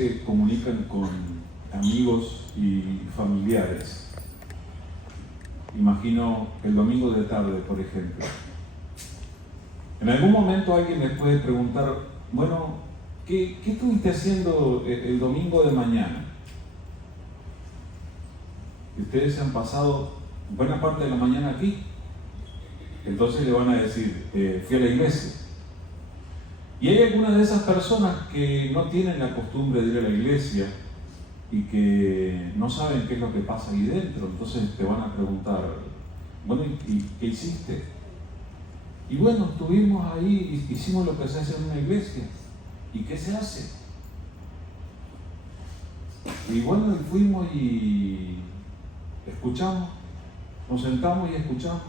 se comunican con amigos y familiares. Imagino el domingo de tarde, por ejemplo. En algún momento alguien les puede preguntar, bueno, ¿qué estuviste haciendo el domingo de mañana? Y ustedes se han pasado buena parte de la mañana aquí. Entonces le van a decir, fui a la iglesia. Y hay algunas de esas personas que no tienen la costumbre de ir a la iglesia y que no saben qué es lo que pasa ahí dentro. Entonces te van a preguntar, bueno, ¿y qué hiciste? Y bueno, estuvimos ahí, hicimos lo que se hace en una iglesia. ¿Y qué se hace? Y bueno, fuimos y escuchamos, nos sentamos y escuchamos.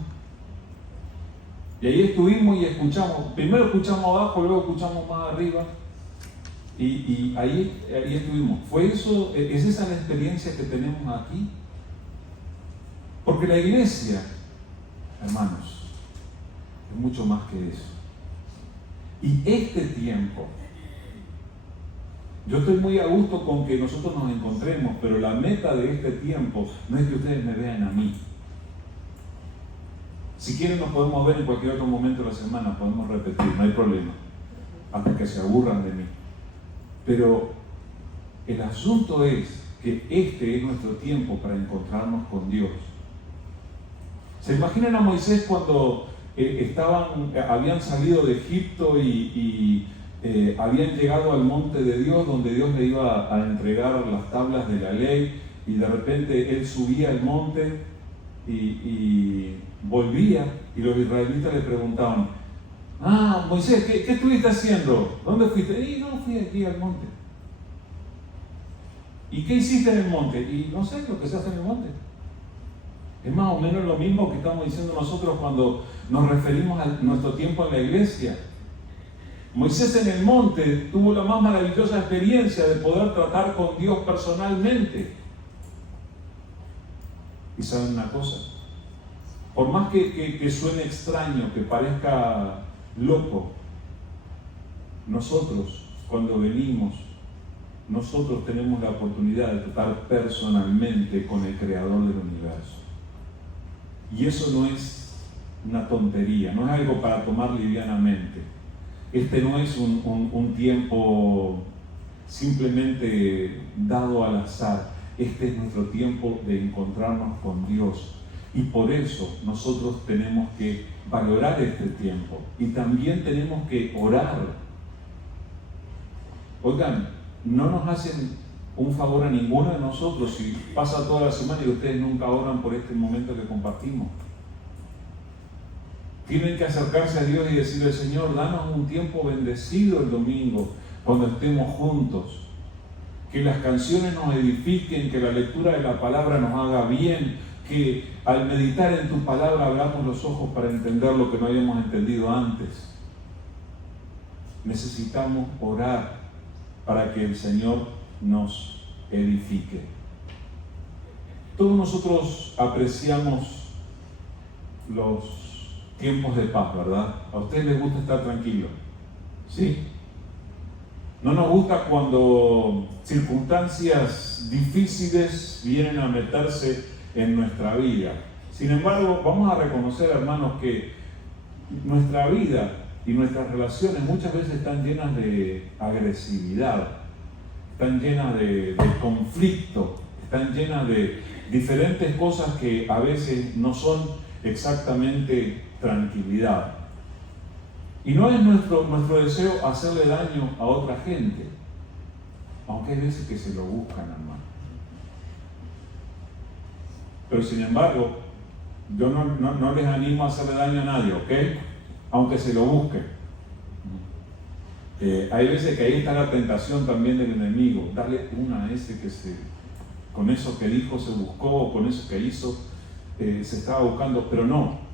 Y ahí estuvimos y escuchamos. Primero escuchamos abajo, luego escuchamos más arriba. Y ahí estuvimos. ¿Es esa la experiencia que tenemos aquí? Porque la iglesia, hermanos, es mucho más que eso. Y este tiempo, yo estoy muy a gusto con que nosotros nos encontremos, pero la meta de este tiempo no es que ustedes me vean a mí. Si quieren nos podemos ver en cualquier otro momento de la semana, podemos repetir, no hay problema, hasta que se aburran de mí. Pero el asunto es que este es nuestro tiempo para encontrarnos con Dios. ¿Se imaginan a Moisés cuando habían salido de Egipto y habían llegado al monte de Dios, donde Dios le iba a entregar las tablas de la ley, y de repente él subía al monte y volvía, y los israelitas le preguntaban, Moisés, ¿qué estuviste haciendo? ¿Dónde fuiste? Y no, fui aquí al monte. ¿Y qué hiciste en el monte? Y no sé lo que se hace en el monte. Es más o menos lo mismo que estamos diciendo nosotros cuando nos referimos a nuestro tiempo en la iglesia. Moisés en el monte tuvo la más maravillosa experiencia de poder tratar con Dios personalmente. Y saben una cosa, por más que suene extraño, que parezca loco, nosotros cuando venimos, nosotros tenemos la oportunidad de tratar personalmente con el Creador del universo. Y eso no es una tontería, no es algo para tomar livianamente. Este no es un tiempo simplemente dado al azar. Este es nuestro tiempo de encontrarnos con Dios. Y por eso nosotros tenemos que valorar este tiempo. Y también tenemos que orar. Oigan, no nos hacen un favor a ninguno de nosotros si pasa toda la semana y ustedes nunca oran por este momento que compartimos. Tienen que acercarse a Dios y decirle, Señor, danos un tiempo bendecido el domingo, cuando estemos juntos. Que las canciones nos edifiquen, que la lectura de la palabra nos haga bien, que al meditar en tu palabra abramos los ojos para entender lo que no habíamos entendido antes. Necesitamos orar para que el Señor nos edifique. Todos nosotros apreciamos los tiempos de paz, ¿verdad? A ustedes les gusta estar tranquilos, ¿sí? No nos gusta cuando circunstancias difíciles vienen a meterse en nuestra vida. Sin embargo, vamos a reconocer, hermanos, que nuestra vida y nuestras relaciones muchas veces están llenas de agresividad, están llenas de conflicto, están llenas de diferentes cosas que a veces no son exactamente tranquilidad. Y no es nuestro deseo hacerle daño a otra gente, aunque hay veces que se lo buscan, hermano. Pero sin embargo, yo no les animo a hacerle daño a nadie, ¿ok? Aunque se lo busquen. Hay veces que ahí está la tentación también del enemigo, darle una a ese con eso que dijo se buscó, con eso que hizo se estaba buscando, pero no.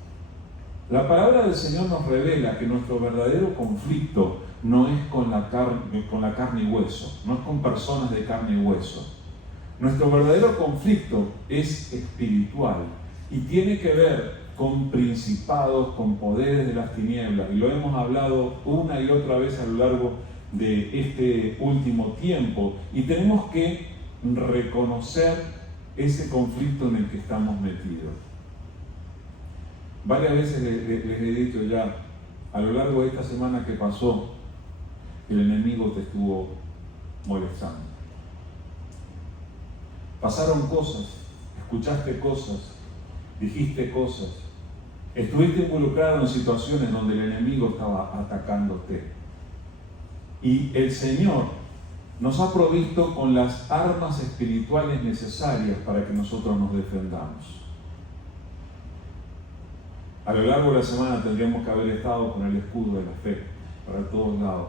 La palabra del Señor nos revela que nuestro verdadero conflicto no es con la carne y hueso, no es con personas de carne y hueso. Nuestro verdadero conflicto es espiritual y tiene que ver con principados, con poderes de las tinieblas, y lo hemos hablado una y otra vez a lo largo de este último tiempo y tenemos que reconocer ese conflicto en el que estamos metidos. Varias veces les he dicho ya, a lo largo de esta semana que pasó, el enemigo te estuvo molestando. Pasaron cosas, escuchaste cosas, dijiste cosas, estuviste involucrado en situaciones donde el enemigo estaba atacándote. Y el Señor nos ha provisto con las armas espirituales necesarias para que nosotros nos defendamos. A lo largo de la semana tendríamos que haber estado con el escudo de la fe para todos lados,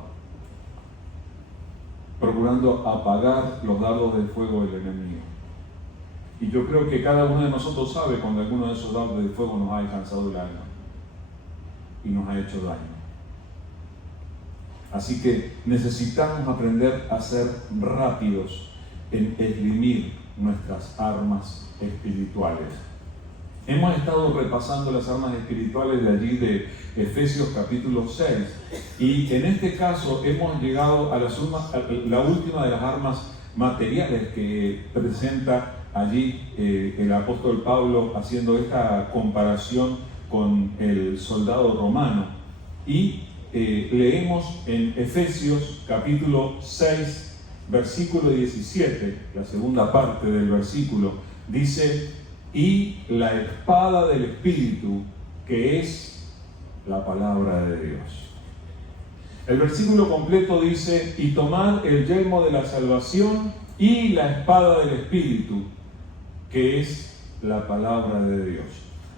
procurando apagar los dardos de fuego del enemigo. Y yo creo que cada uno de nosotros sabe cuando alguno de esos dardos de fuego nos ha alcanzado el alma y nos ha hecho daño. Así que necesitamos aprender a ser rápidos en esgrimir nuestras armas espirituales. Hemos estado repasando las armas espirituales de allí de Efesios capítulo 6 y en este caso hemos llegado a la última de las armas materiales que presenta allí el apóstol Pablo haciendo esta comparación con el soldado romano. Y leemos en Efesios capítulo 6 versículo 17, la segunda parte del versículo, dice: y la espada del Espíritu, que es la palabra de Dios. El versículo completo dice: y tomad el yelmo de la salvación y la espada del Espíritu, que es la palabra de Dios.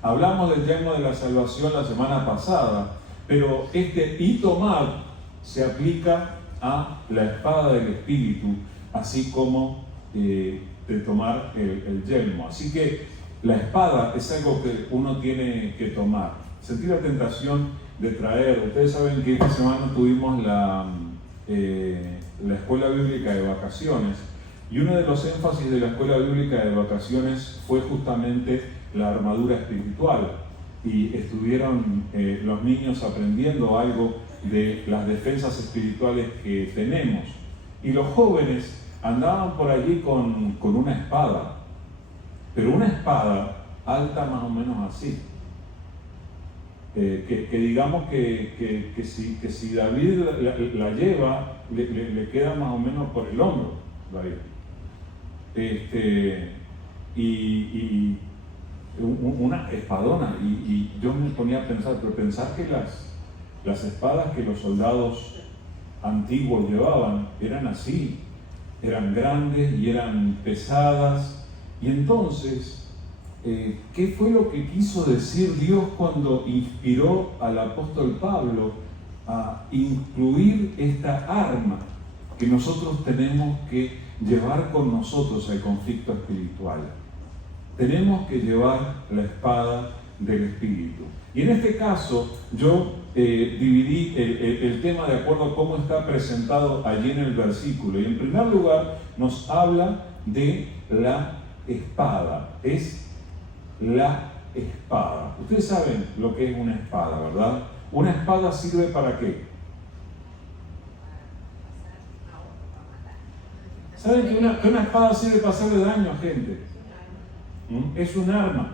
Hablamos del yelmo de la salvación la semana pasada, pero este y tomar se aplica a la espada del Espíritu, así como de tomar el yelmo. Así que la espada es algo que uno tiene que tomar. Sentí la tentación de traer, ustedes saben que esta semana tuvimos la escuela bíblica de vacaciones, y uno de los énfasis de la escuela bíblica de vacaciones fue justamente la armadura espiritual, y estuvieron los niños aprendiendo algo de las defensas espirituales que tenemos, y los jóvenes andaban por allí con una espada, pero una espada alta más o menos así, que digamos que si David la lleva, le queda más o menos por el hombro, David. Y una espadona, y yo me ponía a pensar, pero pensar que las espadas que los soldados antiguos llevaban eran así, eran grandes y eran pesadas. Y entonces, ¿qué fue lo que quiso decir Dios cuando inspiró al apóstol Pablo a incluir esta arma que nosotros tenemos que llevar con nosotros al conflicto espiritual? Tenemos que llevar la espada del Espíritu. Y en este caso, yo dividí el tema de acuerdo a cómo está presentado allí en el versículo. Y en primer lugar, nos habla de la espada. Es la espada. Ustedes saben lo que es una espada, ¿verdad? Una espada sirve ¿para qué? ¿Saben que una espada sirve para hacerle daño a gente? Es un arma,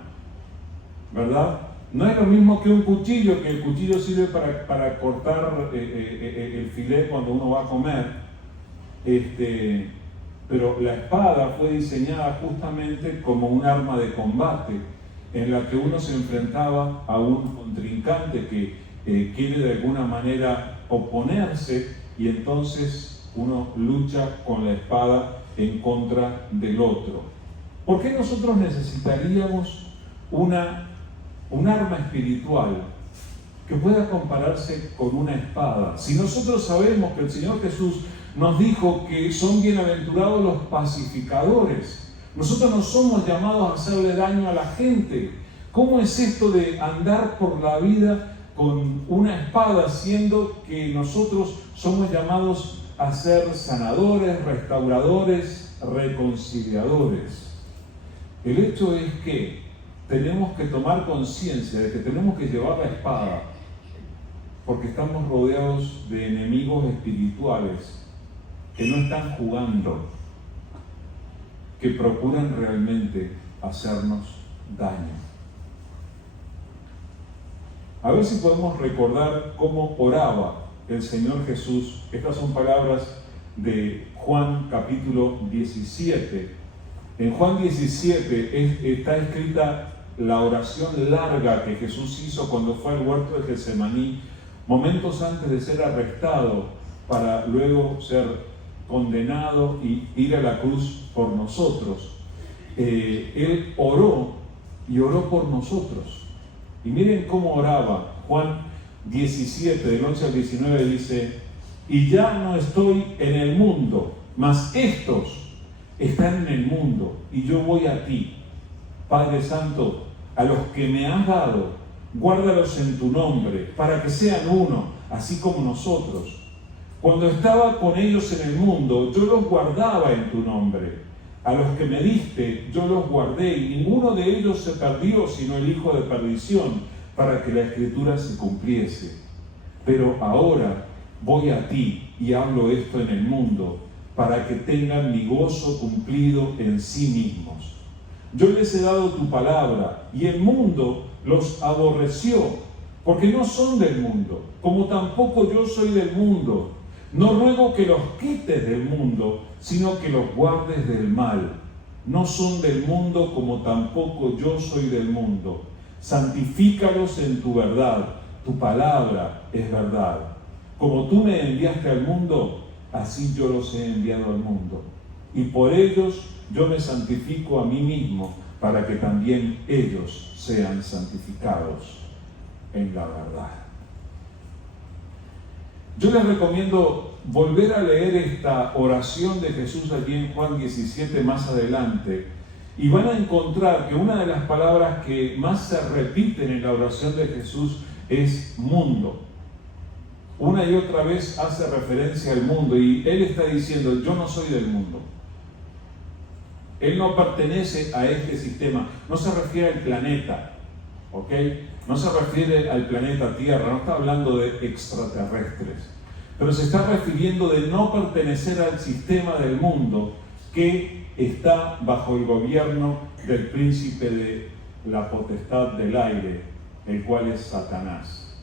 ¿verdad? No es lo mismo que un cuchillo, que el cuchillo sirve para cortar el filete cuando uno va a comer. Pero la espada fue diseñada justamente como un arma de combate en la que uno se enfrentaba a un contrincante que quiere de alguna manera oponerse, y entonces uno lucha con la espada en contra del otro. ¿Por qué nosotros necesitaríamos un arma espiritual que pueda compararse con una espada? Si nosotros sabemos que el Señor Jesús nos dijo que son bienaventurados los pacificadores. Nosotros no somos llamados a hacerle daño a la gente. ¿Cómo es esto de andar por la vida con una espada, siendo que nosotros somos llamados a ser sanadores, restauradores, reconciliadores? El hecho es que tenemos que tomar conciencia de que tenemos que llevar la espada Porque estamos rodeados de enemigos espirituales que no están jugando, que procuran realmente hacernos daño. A ver si podemos recordar cómo oraba el Señor Jesús. Estas son palabras de Juan capítulo 17. En Juan 17 está escrita la oración larga que Jesús hizo cuando fue al huerto de Getsemaní, momentos antes de ser arrestado para luego ser condenado y ir a la cruz por nosotros. Él oró y oró por nosotros. Y miren cómo oraba. Juan 17, del 11 al 19 dice: y ya no estoy en el mundo, mas estos están en el mundo, y yo voy a ti. Padre Santo, a los que me has dado, guárdalos en tu nombre, para que sean uno, así como nosotros. Cuando estaba con ellos en el mundo, yo los guardaba en tu nombre. A los que me diste, yo los guardé, y ninguno de ellos se perdió, sino el hijo de perdición, para que la Escritura se cumpliese. Pero ahora voy a ti y hablo esto en el mundo, para que tengan mi gozo cumplido en sí mismos. Yo les he dado tu palabra, y el mundo los aborreció, porque no son del mundo, como tampoco yo soy del mundo. No ruego que los quites del mundo, sino que los guardes del mal. No son del mundo, como tampoco yo soy del mundo. Santifícalos en tu verdad. Tu palabra es verdad. Como tú me enviaste al mundo, así yo los he enviado al mundo. Y por ellos yo me santifico a mí mismo, para que también ellos sean santificados en la verdad. Yo les recomiendo volver a leer esta oración de Jesús allí en Juan 17 más adelante, y van a encontrar que una de las palabras que más se repiten en la oración de Jesús es mundo. Una y otra vez hace referencia al mundo, y Él está diciendo: yo no soy del mundo. Él no pertenece a este sistema. No se refiere al planeta, ¿ok? No se refiere al planeta Tierra, no está hablando de extraterrestres, pero se está refiriendo de no pertenecer al sistema del mundo que está bajo el gobierno del príncipe de la potestad del aire, el cual es Satanás.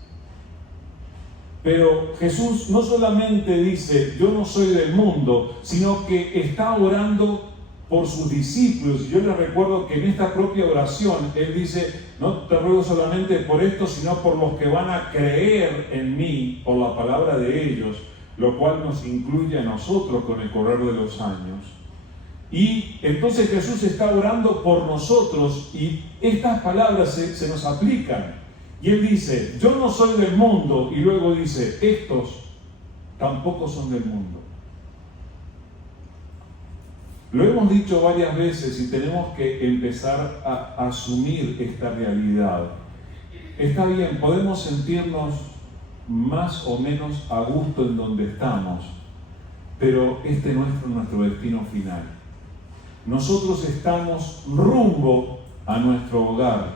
Pero Jesús no solamente dice: yo no soy del mundo, sino que está orando por sus discípulos. Y yo les recuerdo que en esta propia oración Él dice: no te ruego solamente por esto, sino por los que van a creer en mí por la palabra de ellos, lo cual nos incluye a nosotros con el correr de los años. Y entonces Jesús está orando por nosotros, y estas palabras se nos aplican. Y Él dice: yo no soy del mundo, y luego dice: estos tampoco son del mundo. Lo hemos dicho varias veces y tenemos que empezar a asumir esta realidad. Está bien, podemos sentirnos más o menos a gusto en donde estamos, pero este no es nuestro destino final. Nosotros estamos rumbo a nuestro hogar,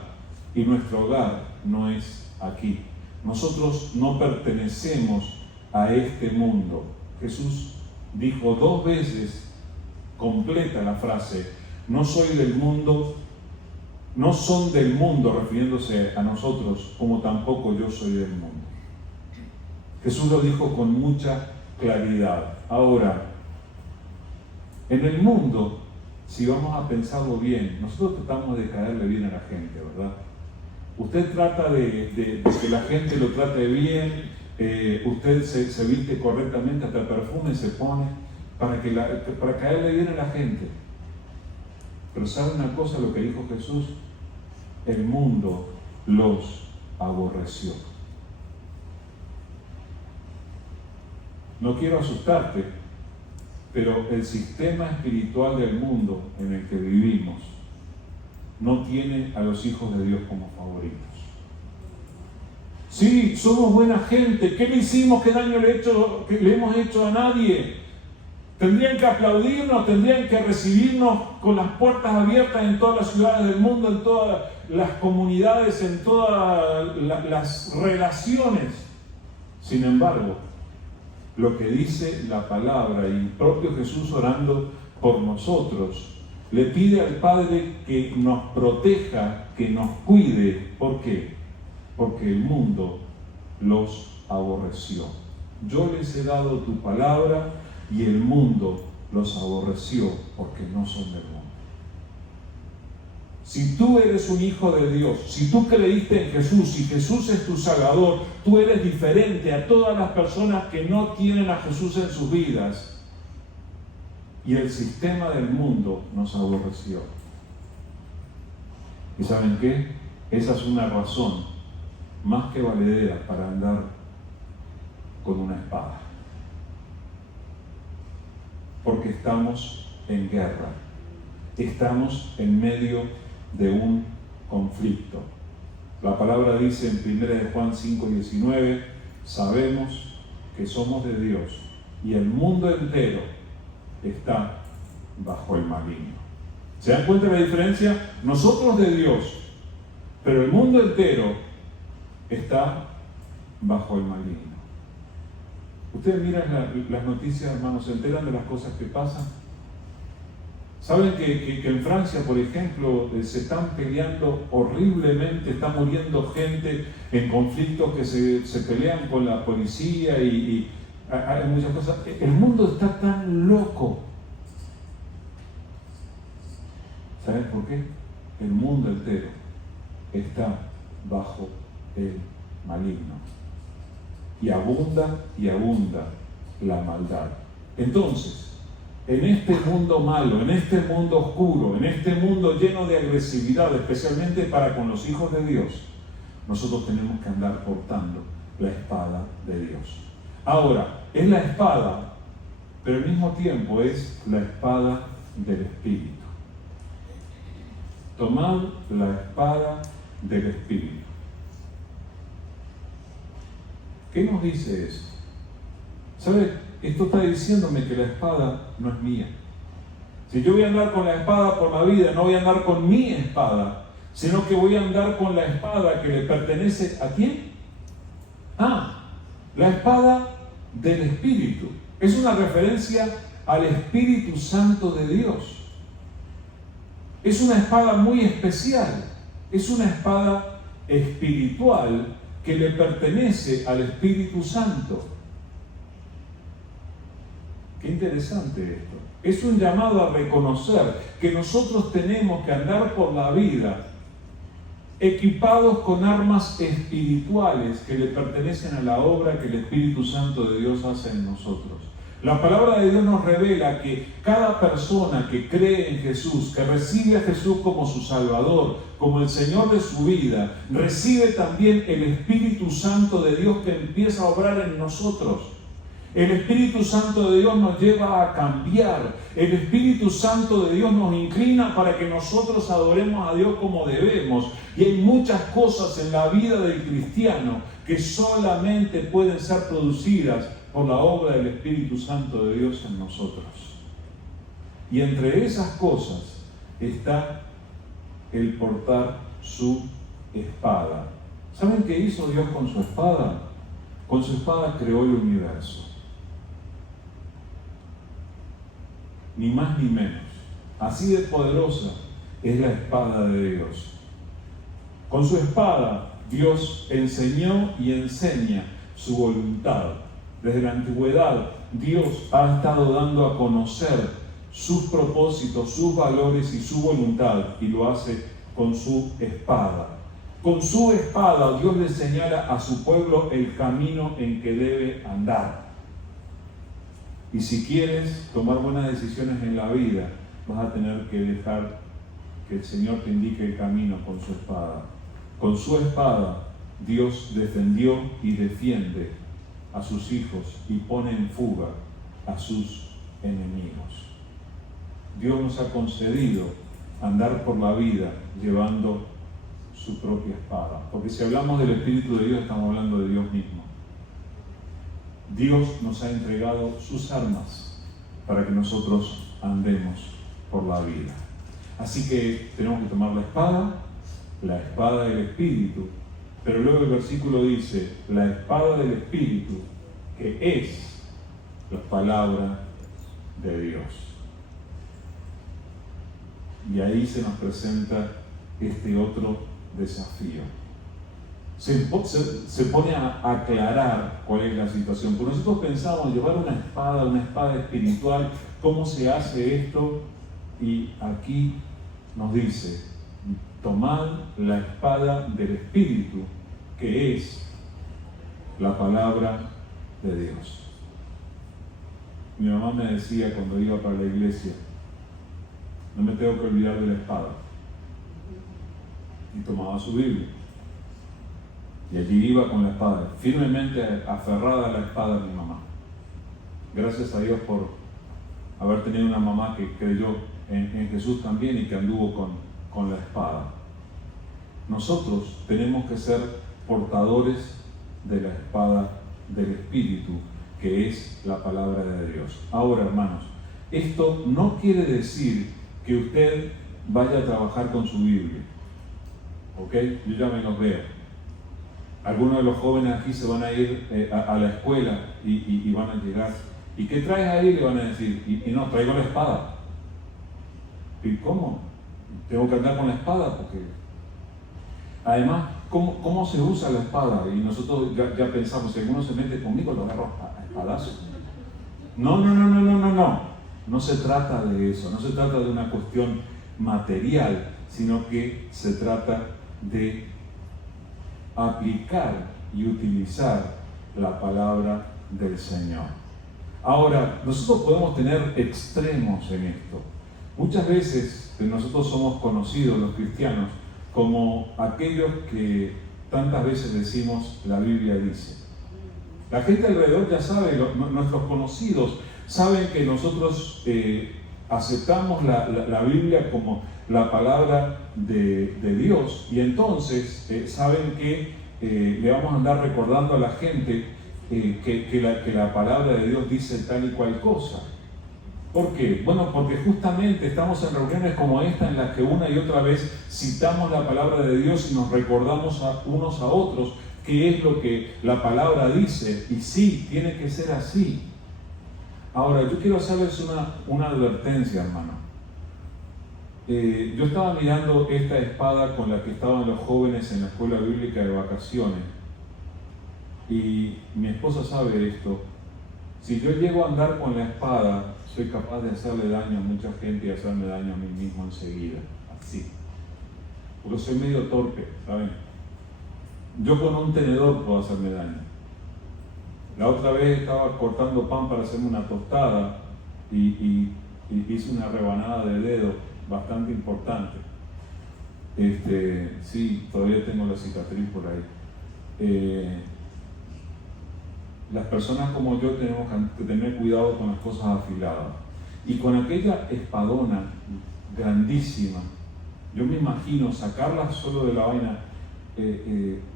y nuestro hogar no es aquí. Nosotros no pertenecemos a este mundo. Jesús dijo 2 veces, completa la frase: no soy del mundo, no son del mundo, refiriéndose a nosotros, como tampoco yo soy del mundo. Jesús lo dijo con mucha claridad. Ahora, en el mundo, si vamos a pensarlo bien, nosotros tratamos de caerle bien a la gente, ¿verdad? Usted trata de que la gente lo trate bien, usted se viste correctamente, hasta perfume se pone para caerle bien a la gente. Pero ¿sabe una cosa? Lo que dijo Jesús: el mundo los aborreció. No quiero asustarte, pero el sistema espiritual del mundo en el que vivimos no tiene a los hijos de Dios como favoritos. Sí, somos buena gente. ¿Qué le hicimos? ¿Qué daño le hemos hecho a nadie? Tendrían que aplaudirnos, tendrían que recibirnos con las puertas abiertas en todas las ciudades del mundo, en todas las comunidades, en todas las relaciones. Sin embargo, lo que dice la palabra y el propio Jesús orando por nosotros, le pide al Padre que nos proteja, que nos cuide. ¿Por qué? Porque el mundo los aborreció. Yo les he dado tu palabra y el mundo los aborreció porque no son del mundo. Si tú eres un hijo de Dios, si tú creíste en Jesús, si Jesús es tu Salvador, tú eres diferente a todas las personas que no tienen a Jesús en sus vidas. Y el sistema del mundo nos aborreció. ¿Y saben qué? Esa es una razón más que valedera para andar con una espada. Porque estamos en guerra. Estamos en medio de un conflicto. La palabra dice en 1 Juan 5:19, sabemos que somos de Dios y el mundo entero está bajo el maligno. ¿Se dan cuenta de la diferencia? Nosotros de Dios, pero el mundo entero está bajo el maligno. Ustedes miran las noticias, hermanos, se enteran de las cosas que pasan. ¿Saben que en Francia, por ejemplo, se están peleando horriblemente, está muriendo gente en conflictos que se pelean con la policía y hay muchas cosas? El mundo está tan loco. ¿Saben por qué? El mundo entero está bajo el maligno. Y abunda la maldad. Entonces, en este mundo malo, en este mundo oscuro, en este mundo lleno de agresividad, especialmente para con los hijos de Dios, nosotros tenemos que andar portando la espada de Dios. Ahora, es la espada, pero al mismo tiempo es la espada del Espíritu. Tomad la espada del Espíritu. ¿Qué nos dice eso? ¿Sabe? Esto está diciéndome que la espada no es mía. Si yo voy a andar con la espada por la vida, no voy a andar con mi espada, sino que voy a andar con la espada que le pertenece ¿a quién? La espada del Espíritu. Es una referencia al Espíritu Santo de Dios. Es una espada muy especial. Es una espada espiritual que le pertenece al Espíritu Santo. Qué interesante esto. Es un llamado a reconocer que nosotros tenemos que andar por la vida equipados con armas espirituales que le pertenecen a la obra que el Espíritu Santo de Dios hace en nosotros. La palabra de Dios nos revela que cada persona que cree en Jesús, que recibe a Jesús como su Salvador, como el Señor de su vida, recibe también el Espíritu Santo de Dios que empieza a obrar en nosotros. El Espíritu Santo de Dios nos lleva a cambiar. El Espíritu Santo de Dios nos inclina para que nosotros adoremos a Dios como debemos. Y hay muchas cosas en la vida del cristiano que solamente pueden ser producidas por la obra del Espíritu Santo de Dios en nosotros. Y entre esas cosas está el portar su espada. ¿Saben qué hizo Dios con su espada? Con su espada creó el universo. Ni más ni menos. Así de poderosa es la espada de Dios. Con su espada Dios enseñó y enseña su voluntad. Desde la antigüedad Dios ha estado dando a conocer sus propósitos, sus valores y su voluntad, y lo hace con su espada. Con su espada Dios le señala a su pueblo el camino en que debe andar. Y si quieres tomar buenas decisiones en la vida, vas a tener que dejar que el Señor te indique el camino con su espada. Con su espada Dios defendió y defiende a sus hijos y pone en fuga a sus enemigos. Dios nos ha concedido andar por la vida llevando su propia espada. Porque si hablamos del Espíritu de Dios, estamos hablando de Dios mismo. Dios nos ha entregado sus armas para que nosotros andemos por la vida. Así que tenemos que tomar la espada del Espíritu, Pero luego el versículo dice, la espada del Espíritu, que es la palabra de Dios. Y ahí se nos presenta este otro desafío. Se pone a aclarar cuál es la situación. Porque nosotros pensamos llevar una espada espiritual, ¿cómo se hace esto? Y aquí nos dice, tomad la espada del Espíritu, que es la palabra de Dios. Mi mamá me decía cuando iba para la iglesia, no me tengo que olvidar de la espada. Y tomaba su Biblia. Y allí iba con la espada, firmemente aferrada a la espada de mi mamá. Gracias a Dios por haber tenido una mamá que creyó en Jesús también y que anduvo con la espada. Nosotros tenemos que ser portadores de la espada del Espíritu, que es la palabra de Dios. Ahora, hermanos, esto no quiere decir que usted vaya a trabajar con su Biblia. ¿Ok? Yo ya me los veo. Algunos de los jóvenes aquí se van a ir a la escuela y van a llegar. ¿Y qué traes ahí? Le van a decir. Y no, traigo la espada. ¿Y cómo? Tengo que andar con la espada porque... Además, ¿cómo se usa la espada? Y nosotros ya pensamos, si alguno se mete conmigo, lo agarro a espadazos. No. No se trata de eso. No se trata de una cuestión material, sino que se trata de aplicar y utilizar la palabra del Señor. Ahora, nosotros podemos tener extremos en esto. Muchas veces nosotros somos conocidos, los cristianos, como aquellos que tantas veces decimos, la Biblia dice. La gente alrededor ya sabe, nuestros conocidos saben que nosotros aceptamos la Biblia como la palabra de Dios, y entonces saben que le vamos a andar recordando a la gente que la palabra de Dios dice tal y cual cosa. ¿Por qué? Bueno, porque justamente estamos en reuniones como esta en las que una y otra vez citamos la palabra de Dios y nos recordamos unos a otros qué es lo que la palabra dice, y sí, tiene que ser así. Ahora, yo quiero hacerles una advertencia, hermano. Yo estaba mirando esta espada con la que estaban los jóvenes en la escuela bíblica de vacaciones, y mi esposa sabe esto. Si yo llego a andar con la espada, soy capaz de hacerle daño a mucha gente y hacerme daño a mí mismo enseguida, así. Porque soy medio torpe, ¿saben? Yo con un tenedor puedo hacerme daño. La otra vez estaba cortando pan para hacerme una tostada y hice una rebanada de dedo bastante importante. Sí, todavía tengo la cicatriz por ahí. Las personas como yo tenemos que tener cuidado con las cosas afiladas. Y con aquella espadona grandísima, yo me imagino sacarla solo de la vaina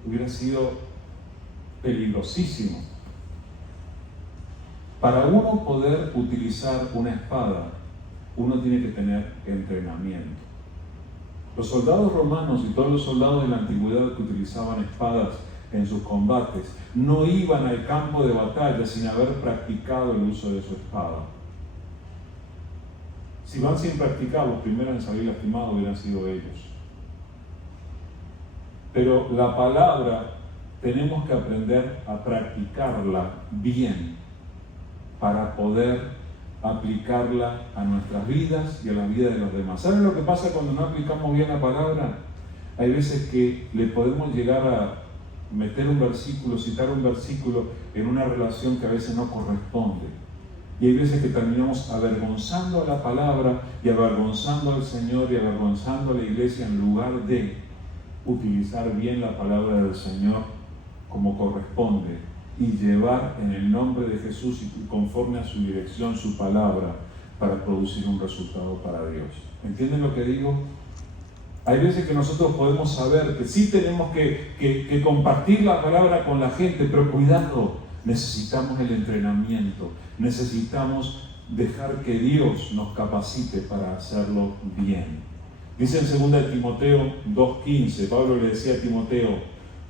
hubiera sido peligrosísimo. Para uno poder utilizar una espada, uno tiene que tener entrenamiento. Los soldados romanos y todos los soldados de la antigüedad que utilizaban espadas en sus combates no iban al campo de batalla sin haber practicado el uso de su espada. Si van sin practicar, los primeros en salir lastimados hubieran sido ellos. Pero la palabra tenemos que aprender a practicarla bien para poder aplicarla a nuestras vidas y a la vida de los demás. ¿Saben lo que pasa cuando no aplicamos bien la palabra? Hay veces que le podemos llegar a meter un versículo, citar un versículo en una relación que a veces no corresponde. Y hay veces que terminamos avergonzando a la palabra y avergonzando al Señor y avergonzando a la iglesia en lugar de utilizar bien la palabra del Señor como corresponde y llevar en el nombre de Jesús y conforme a su dirección su palabra para producir un resultado para Dios. ¿Entienden lo que digo? Hay veces que nosotros podemos saber que sí tenemos que compartir la palabra con la gente, pero cuidado, necesitamos el entrenamiento, necesitamos dejar que Dios nos capacite para hacerlo bien. Dice en 2 Timoteo 2:15, Pablo le decía a Timoteo,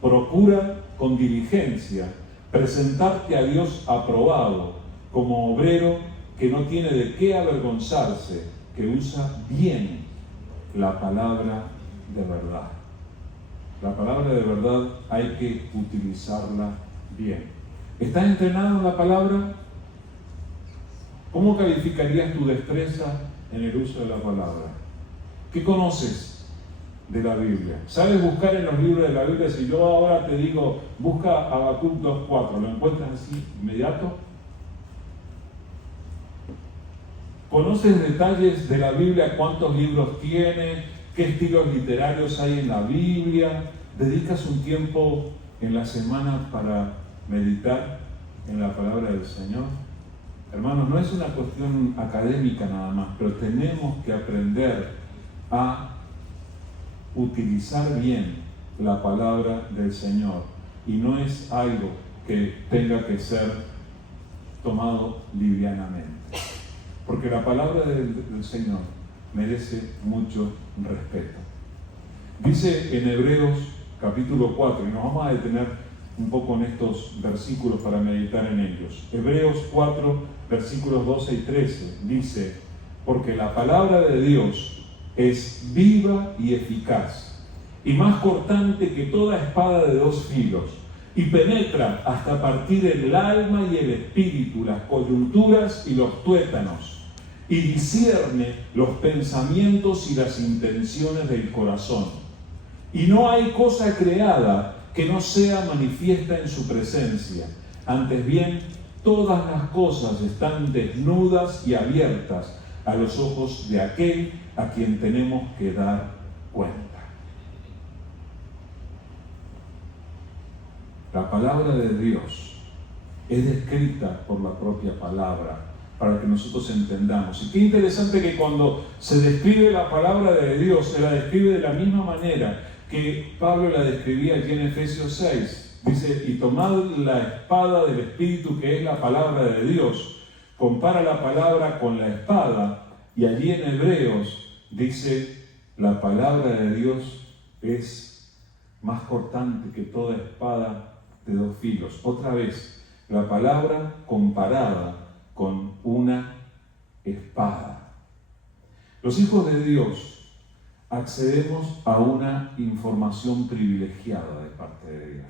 procura con diligencia presentarte a Dios aprobado como obrero que no tiene de qué avergonzarse, que usa bien la palabra de verdad. La palabra de verdad hay que utilizarla bien. ¿Estás entrenado en la palabra? ¿Cómo calificarías tu destreza en el uso de la palabra? ¿Qué conoces de la Biblia? ¿Sabes buscar en los libros de la Biblia? Si yo ahora te digo, busca Habacuc 2:4, ¿lo encuentras así inmediato? ¿Conoces detalles de la Biblia? ¿Cuántos libros tiene? ¿Qué estilos literarios hay en la Biblia? ¿Dedicas un tiempo en la semana para meditar en la palabra del Señor? Hermanos, no es una cuestión académica nada más, pero tenemos que aprender a utilizar bien la palabra del Señor. Y no es algo que tenga que ser tomado livianamente. Porque la palabra del Señor merece mucho respeto. Dice en Hebreos capítulo 4, y nos vamos a detener un poco en estos versículos para meditar en ellos. Hebreos 4, versículos 12 y 13, dice: porque la palabra de Dios es viva y eficaz, y más cortante que toda espada de dos filos, y penetra hasta partir el alma y el espíritu, las coyunturas y los tuétanos, y discierne los pensamientos y las intenciones del corazón. Y no hay cosa creada que no sea manifiesta en su presencia. Antes bien, todas las cosas están desnudas y abiertas a los ojos de aquel a quien tenemos que dar cuenta. La palabra de Dios es descrita por la propia palabra para que nosotros entendamos. Y qué interesante que cuando se describe la palabra de Dios, se la describe de la misma manera que Pablo la describía aquí en Efesios 6. Dice: y tomad la espada del Espíritu, que es la palabra de Dios. Compara la palabra con la espada, y allí en Hebreos dice: la palabra de Dios es más cortante que toda espada de dos filos. Otra vez, la palabra comparada con una espada. Los hijos de Dios accedemos a una información privilegiada de parte de Dios.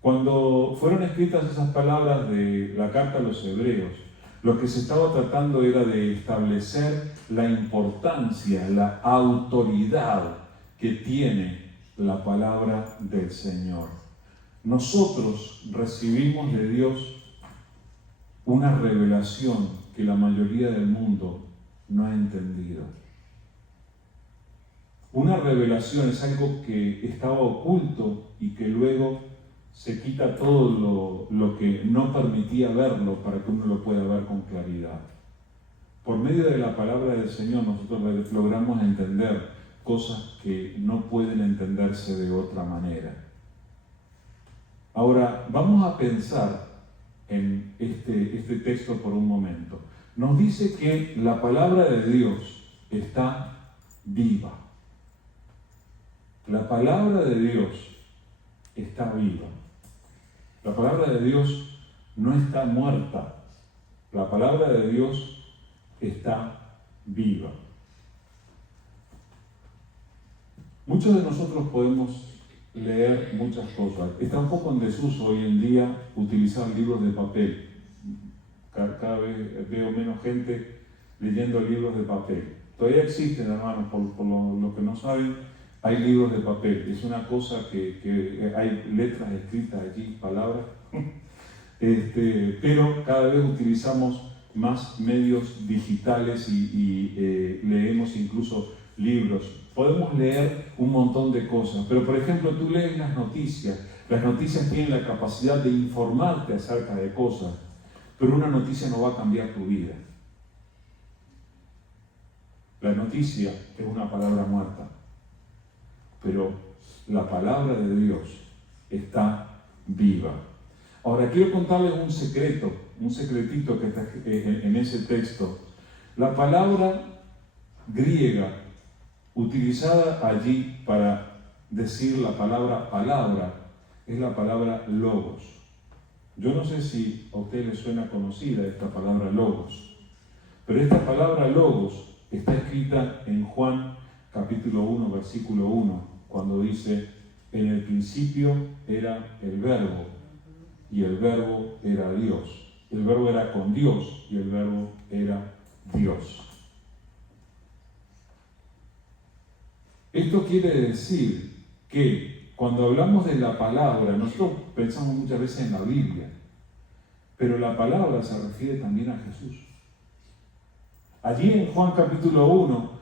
Cuando fueron escritas esas palabras de la carta a los Hebreos, lo que se estaba tratando era de establecer la importancia, la autoridad que tiene la palabra del Señor. Nosotros recibimos de Dios una revelación que la mayoría del mundo no ha entendido. Una revelación es algo que estaba oculto y que luego se quita todo lo que no permitía verlo para que uno lo pueda ver con claridad. Por medio de la palabra del Señor nosotros logramos entender cosas que no pueden entenderse de otra manera. Ahora, vamos a pensar en este texto por un momento. Nos dice que la palabra de Dios está viva. La palabra de Dios está viva. La palabra de Dios no está muerta. La palabra de Dios está viva. Muchos de nosotros podemos leer muchas cosas. Está un poco en desuso hoy en día utilizar libros de papel. Cada vez veo menos gente leyendo libros de papel. Todavía existen, hermanos, por lo que no saben, hay libros de papel. Es una cosa que hay letras escritas allí, palabras. Pero cada vez utilizamos más medios digitales y leemos incluso libros. Podemos leer un montón de cosas, pero por ejemplo tú lees las noticias. Las noticias tienen la capacidad de informarte acerca de cosas, pero una noticia no va a cambiar tu vida. La noticia es una palabra muerta, pero la palabra de Dios está viva. Ahora quiero contarles un secretito que está en ese texto. La palabra griega utilizada allí para decir la palabra palabra es la palabra logos. Yo no sé si a usted le suena conocida esta palabra logos, pero esta palabra logos está escrita en Juan capítulo 1, versículo 1, cuando dice: en el principio era el verbo, y el verbo era Dios. El verbo era con Dios, y el verbo era Dios. Esto quiere decir que cuando hablamos de la palabra, nosotros pensamos muchas veces en la Biblia, pero la palabra se refiere también a Jesús. Allí en Juan capítulo 1,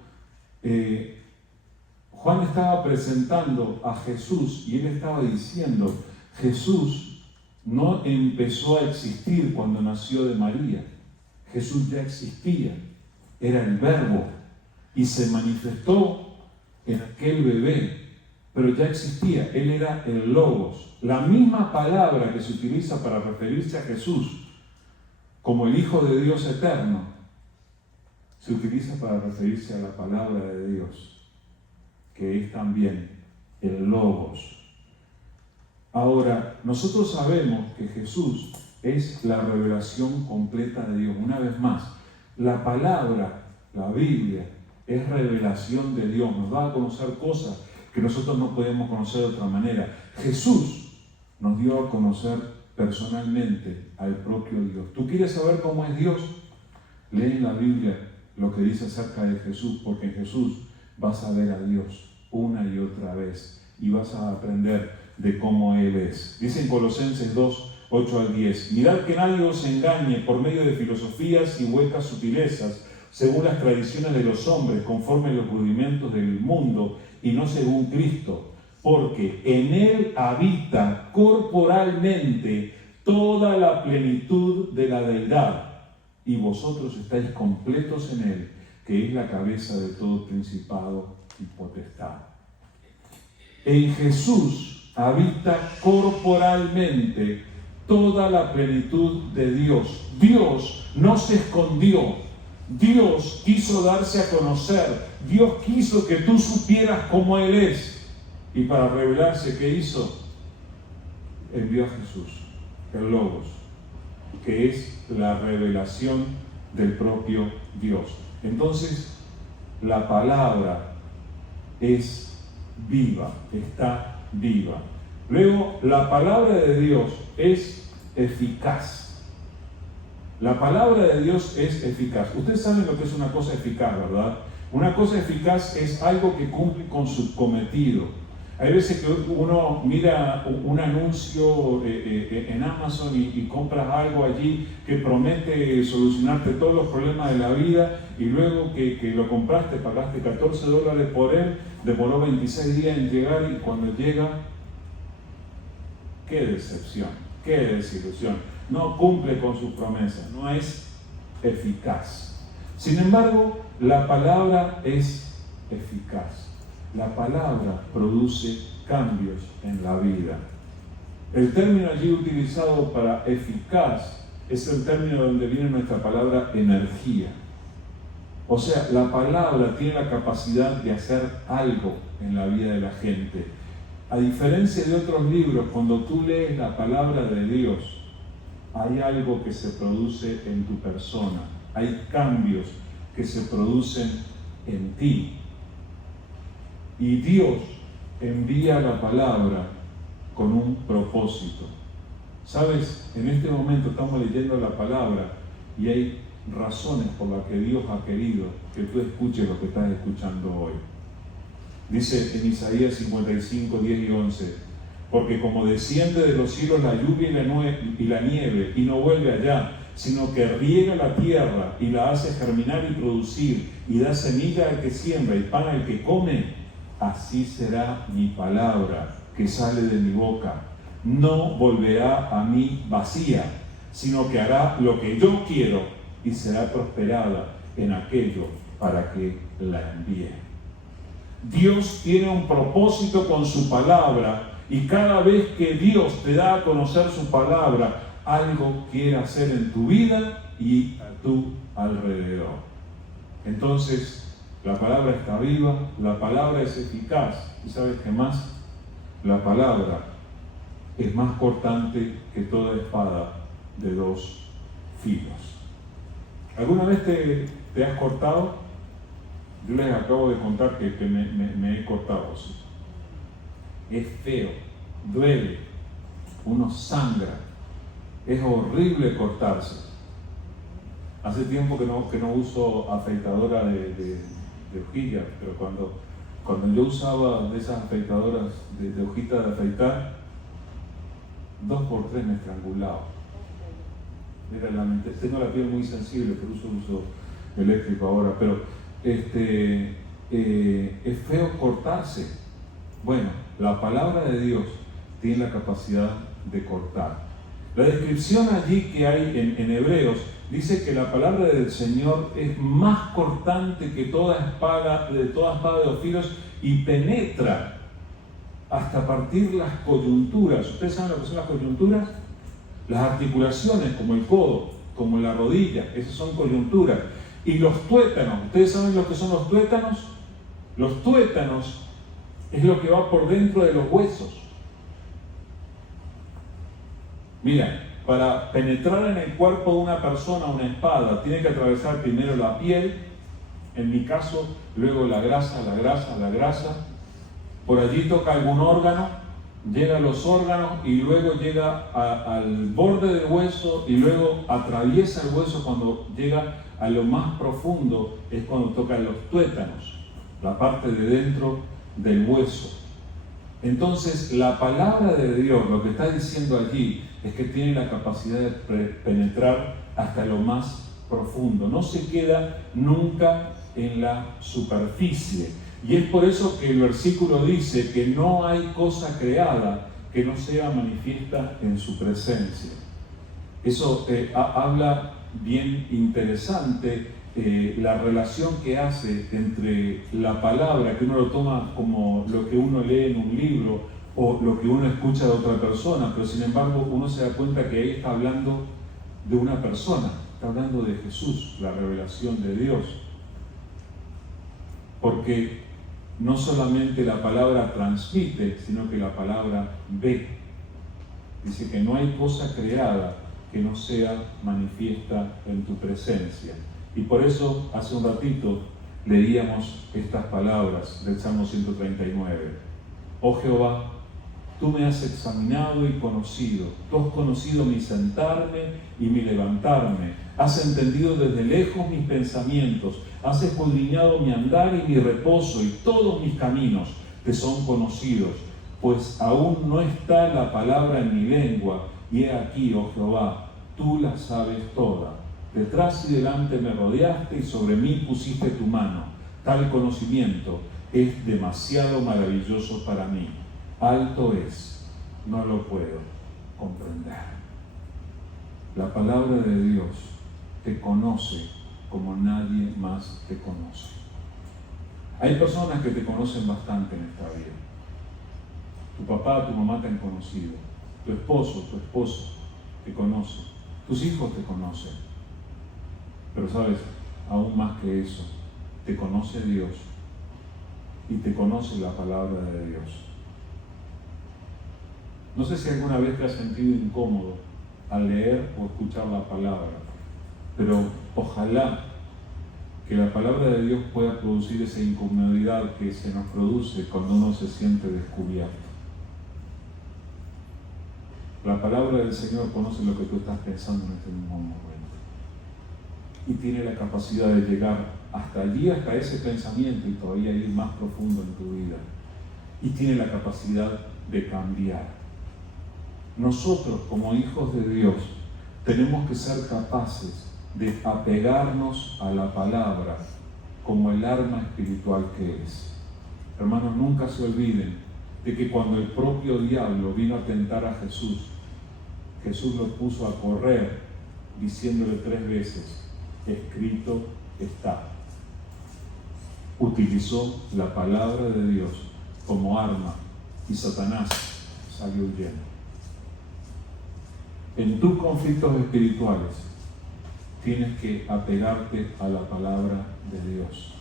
Juan estaba presentando a Jesús y él estaba diciendo: Jesús no empezó a existir cuando nació de María. Jesús ya existía, era el Verbo y se manifestó en aquel bebé, pero ya existía, él era el Logos. La misma palabra que se utiliza para referirse a Jesús como el Hijo de Dios eterno, se utiliza para referirse a la palabra de Dios, que es también el Logos. Ahora, nosotros sabemos que Jesús es la revelación completa de Dios. Una vez más, la palabra, la Biblia, es revelación de Dios. Nos da a conocer cosas que nosotros no podemos conocer de otra manera. Jesús nos dio a conocer personalmente al propio Dios. ¿Tú quieres saber cómo es Dios? Lee en la Biblia lo que dice acerca de Jesús, porque en Jesús vas a ver a Dios una y otra vez y vas a aprender de cómo Él es. Dice en Colosenses 2, 8 al 10: mirad que nadie os engañe por medio de filosofías y huecas sutilezas, según las tradiciones de los hombres, conforme a los rudimentos del mundo, y no según Cristo, porque en Él habita corporalmente toda la plenitud de la deidad, y vosotros estáis completos en Él, que es la cabeza de todo principado y potestad. En Jesús habita corporalmente toda la plenitud de Dios. Dios no se escondió. Dios quiso darse a conocer. Dios quiso que tú supieras cómo Él es. Y para revelarse, ¿qué hizo? Envió a Jesús, el Logos, que es la revelación del propio Dios. Entonces, la palabra es viva, está viva. Luego, la palabra de Dios es eficaz. La palabra de Dios es eficaz. Ustedes saben lo que es una cosa eficaz, ¿verdad? Una cosa eficaz es algo que cumple con su cometido. Hay veces que uno mira un anuncio en Amazon y compras algo allí que promete solucionarte todos los problemas de la vida, y luego que lo compraste, pagaste $14 por él, demoró 26 días en llegar, y cuando llega, ¡qué decepción! ¡Qué desilusión! No cumple con sus promesas, no es eficaz. Sin embargo, la palabra es eficaz. La palabra produce cambios en la vida. El término allí utilizado para eficaz es el término donde viene nuestra palabra energía. O sea, la palabra tiene la capacidad de hacer algo en la vida de la gente. A diferencia de otros libros, cuando tú lees la palabra de Dios, hay algo que se produce en tu persona, hay cambios que se producen en ti. Y Dios envía la palabra con un propósito. ¿Sabes? En este momento estamos leyendo la palabra y hay razones por las que Dios ha querido que tú escuches lo que estás escuchando hoy. Dice en Isaías 55, 10 y 11: porque como desciende de los cielos la lluvia y la nieve, y no vuelve allá, sino que riega la tierra y la hace germinar y producir, y da semilla al que siembra y pan al que come, así será mi palabra que sale de mi boca. No volverá a mí vacía, sino que hará lo que yo quiero y será prosperada en aquello para que la envíe. Dios tiene un propósito con su palabra, y cada vez que Dios te da a conocer su palabra, algo quiere hacer en tu vida y a tu alrededor. Entonces, la palabra está viva, la palabra es eficaz, y ¿sabes qué más? la palabra es más cortante que toda espada de dos filos. ¿Alguna vez te has cortado? Yo les acabo de contar que me he cortado así. Es feo, duele, uno sangra, es horrible cortarse. Hace tiempo que no uso afeitadora de hojilla, pero cuando yo usaba de esas afeitadoras de hojita de afeitar, 2x3 me estrangulaba. Tengo la piel muy sensible, por eso uso eléctrico ahora, pero es feo cortarse. Bueno, la palabra de Dios tiene la capacidad de cortar. La descripción allí que hay en Hebreos dice que la palabra del Señor es más cortante que toda espada de dos filos y penetra hasta partir las coyunturas. ¿Ustedes saben lo que son las coyunturas? Las articulaciones, como el codo, como la rodilla, esas son coyunturas. Y los tuétanos, ¿ustedes saben lo que son los tuétanos? Los tuétanos es lo que va por dentro de los huesos. Mira, para penetrar en el cuerpo de una persona una espada, tiene que atravesar primero la piel, en mi caso, luego la grasa, por allí toca algún órgano, llega a los órganos y luego llega al borde del hueso y luego atraviesa el hueso. Cuando llega a lo más profundo es cuando toca los tuétanos, la parte de dentro del hueso. Entonces la palabra de Dios lo que está diciendo allí es que tiene la capacidad de penetrar hasta lo más profundo, no se queda nunca en la superficie. Y es por eso que el versículo dice que no hay cosa creada que no sea manifiesta en su presencia. Eso habla bien interesante la relación que hace entre la palabra, que uno lo toma como lo que uno lee en un libro o lo que uno escucha de otra persona, pero sin embargo uno se da cuenta que ahí está hablando de una persona, está hablando de Jesús, la revelación de Dios. Porque no solamente la palabra transmite, sino que la palabra ve. Dice que no hay cosa creada que no sea manifiesta en tu presencia. Y por eso, hace un ratito, leíamos estas palabras del Salmo 139. Oh Jehová, tú me has examinado y conocido. Tú has conocido mi sentarme y mi levantarme. Has entendido desde lejos mis pensamientos. Has escudriñado mi andar y mi reposo, y todos mis caminos te son conocidos. Pues aún no está la palabra en mi lengua, y he aquí, oh Jehová, tú la sabes toda. Detrás y delante me rodeaste y sobre mí pusiste tu mano. Tal conocimiento es demasiado maravilloso para mí. Alto es, no lo puedo comprender. La palabra de Dios te conoce como nadie más te conoce. Hay personas que te conocen bastante en esta vida. Tu papá, tu mamá te han conocido. Tu esposo, tu esposa te conoce. Tus hijos te conocen. Pero sabes, aún más que eso, te conoce Dios y te conoce la palabra de Dios. No sé si alguna vez te has sentido incómodo al leer o escuchar la palabra, pero ojalá que la palabra de Dios pueda producir esa incomodidad que se nos produce cuando uno se siente descubierto. La palabra del Señor conoce lo que tú estás pensando en este mismo momento y tiene la capacidad de llegar hasta allí, hasta ese pensamiento y todavía ir más profundo en tu vida, y tiene la capacidad de cambiar. Nosotros, como hijos de Dios, tenemos que ser capaces de apegarnos a la palabra como el arma espiritual que es. Hermanos, nunca se olviden de que cuando el propio diablo vino a tentar a Jesús, Jesús lo puso a correr diciéndole 3 veces: escrito está. Utilizó la palabra de Dios como arma y Satanás salió huyendo. En tus conflictos espirituales tienes que apegarte a la palabra de Dios.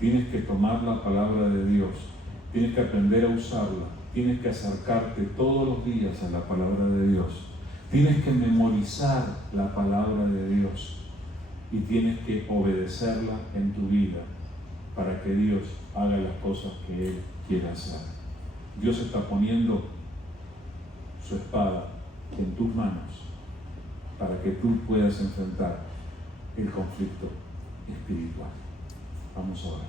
Tienes que tomar la palabra de Dios. Tienes que aprender a usarla tienes que acercarte todos los días a la palabra de Dios. Tienes que memorizar la palabra de Dios y tienes que obedecerla en tu vida para que Dios haga las cosas que Él quiere hacer. Dios está poniendo su espada en tus manos para que tú puedas enfrentar el conflicto espiritual. Vamos a orar.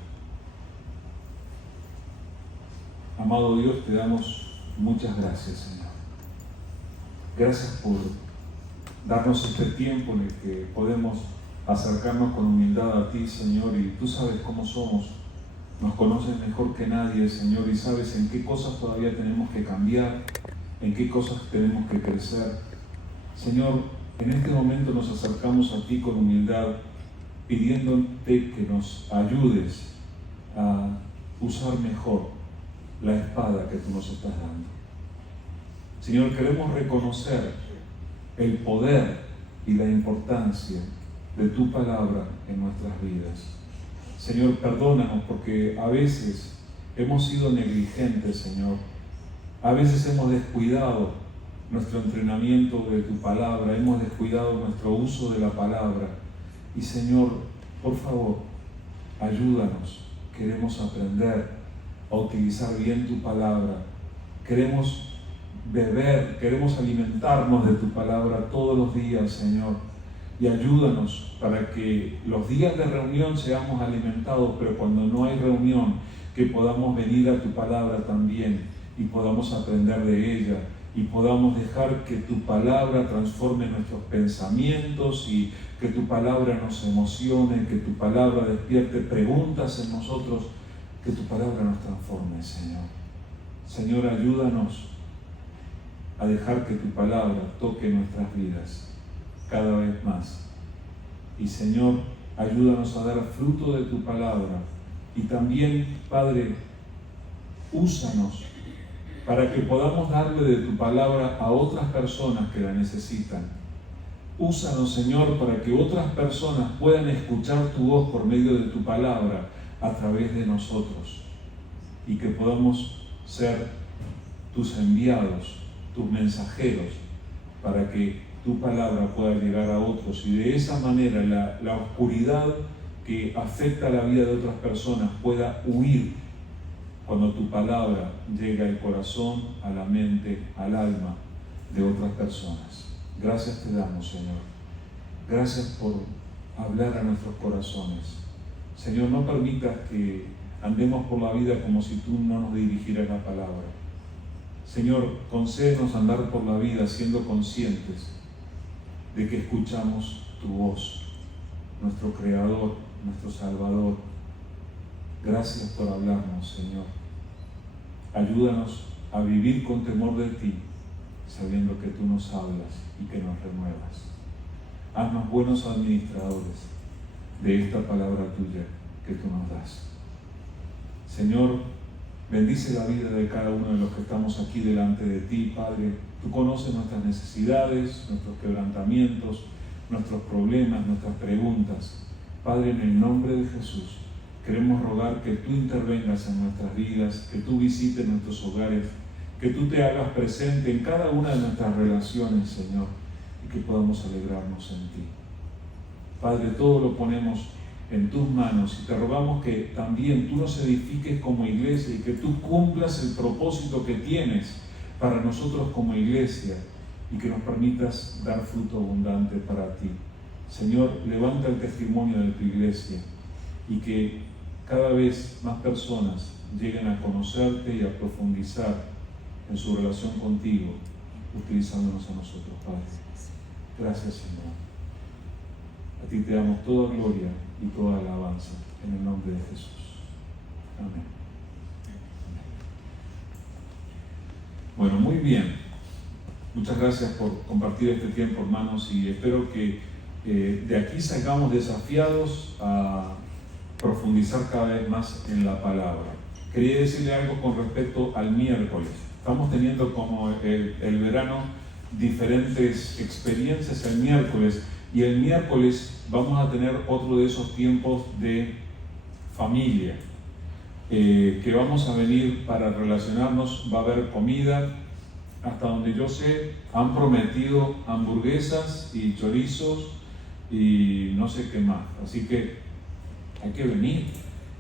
Amado Dios, te damos muchas gracias, Señor. Gracias por darnos este tiempo en el que podemos acercarnos con humildad a ti, Señor, y tú sabes cómo somos. Nos conoces mejor que nadie, Señor, y sabes en qué cosas todavía tenemos que cambiar, en qué cosas tenemos que crecer. Señor, en este momento nos acercamos a ti con humildad, pidiéndote que nos ayudes a usar mejor la espada que tú nos estás dando. Señor, queremos reconocer el poder y la importancia de tu palabra en nuestras vidas. Señor, perdónanos porque a veces hemos sido negligentes, Señor. A veces hemos descuidado nuestro entrenamiento de tu palabra, hemos descuidado nuestro uso de la palabra. Y Señor, por favor, ayúdanos. Queremos aprender a utilizar bien tu palabra. Queremos beber, queremos alimentarnos de tu palabra todos los días, Señor. Y ayúdanos para que los días de reunión seamos alimentados, pero cuando no hay reunión, que podamos venir a tu palabra también y podamos aprender de ella y podamos dejar que tu palabra transforme nuestros pensamientos y que tu palabra nos emocione, que tu palabra despierte preguntas en nosotros, que tu palabra nos transforme, Señor. Señor, ayúdanos a dejar que tu palabra toque nuestras vidas cada vez más. Y Señor, ayúdanos a dar fruto de tu palabra. Y también, Padre, úsanos para que podamos darle de tu palabra a otras personas que la necesitan. Úsanos, Señor, para que otras personas puedan escuchar tu voz por medio de tu palabra a través de nosotros. Y que podamos ser tus enviados, tus mensajeros, para que tu palabra pueda llegar a otros y de esa manera la oscuridad que afecta la vida de otras personas pueda huir cuando tu palabra llega al corazón, a la mente, al alma de otras personas. Gracias te damos, Señor. Gracias por hablar a nuestros corazones. Señor, no permitas que andemos por la vida como si tú no nos dirigieras la palabra. Señor, concédenos andar por la vida siendo conscientes de que escuchamos tu voz, nuestro Creador, nuestro Salvador. Gracias por hablarnos, Señor. Ayúdanos a vivir con temor de ti, sabiendo que tú nos hablas y que nos renuevas. Haznos buenos administradores de esta palabra tuya que tú nos das. Señor, bendice la vida de cada uno de los que estamos aquí delante de ti, Padre. Tú conoces nuestras necesidades, nuestros quebrantamientos, nuestros problemas, nuestras preguntas. Padre, en el nombre de Jesús, queremos rogar que tú intervengas en nuestras vidas, que tú visites nuestros hogares, que tú te hagas presente en cada una de nuestras relaciones, Señor, y que podamos alegrarnos en ti. Padre, todo lo ponemos en tus manos y te rogamos que también tú nos edifiques como iglesia y que tú cumplas el propósito que tienes para nosotros como iglesia y que nos permitas dar fruto abundante para ti. Señor, levanta el testimonio de tu iglesia y que cada vez más personas lleguen a conocerte y a profundizar en su relación contigo, utilizándonos a nosotros, Padre. Gracias, Señor. A ti te damos toda gloria y toda alabanza en el nombre de Jesús. Amén. Bueno, muy bien. Muchas gracias por compartir este tiempo, hermanos, y espero que de aquí salgamos desafiados a profundizar cada vez más en la palabra. Quería decirle algo con respecto al miércoles. Estamos teniendo como el verano diferentes experiencias el miércoles, y el miércoles vamos a tener otro de esos tiempos de familia. que vamos a venir para relacionarnos. Va a haber comida, hasta donde yo sé, han prometido hamburguesas y chorizos y no sé qué más. Así que hay que venir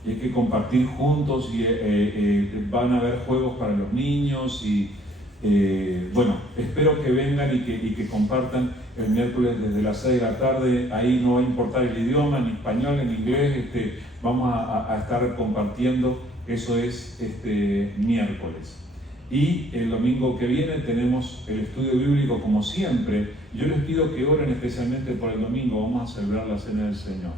y hay que compartir juntos y van a haber juegos para los niños y bueno, espero que vengan y que compartan el miércoles desde las 6 de la tarde. Ahí no va a importar el idioma, en español, en inglés, vamos a estar compartiendo. Eso es miércoles. Y el domingo que viene tenemos el estudio bíblico como siempre. Yo les pido que oren especialmente por el domingo. Vamos a celebrar la Cena del Señor.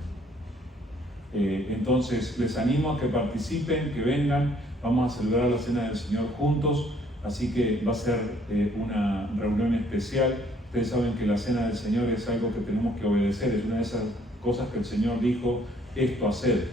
Entonces les animo a que participen, que vengan. Vamos a celebrar la Cena del Señor juntos. Así que va a ser una reunión especial. Ustedes saben que la Cena del Señor es algo que tenemos que obedecer. Es una de esas cosas que el Señor dijo, esto haced.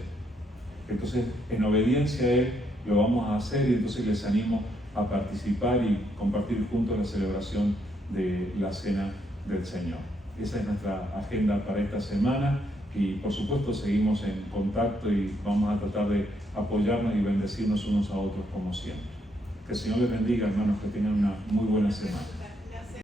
Entonces, en obediencia a Él, lo vamos a hacer y entonces les animo a participar y compartir juntos la celebración de la Cena del Señor. Esa es nuestra agenda para esta semana y por supuesto seguimos en contacto y vamos a tratar de apoyarnos y bendecirnos unos a otros como siempre. Que el Señor les bendiga, hermanos, que tengan una muy buena semana.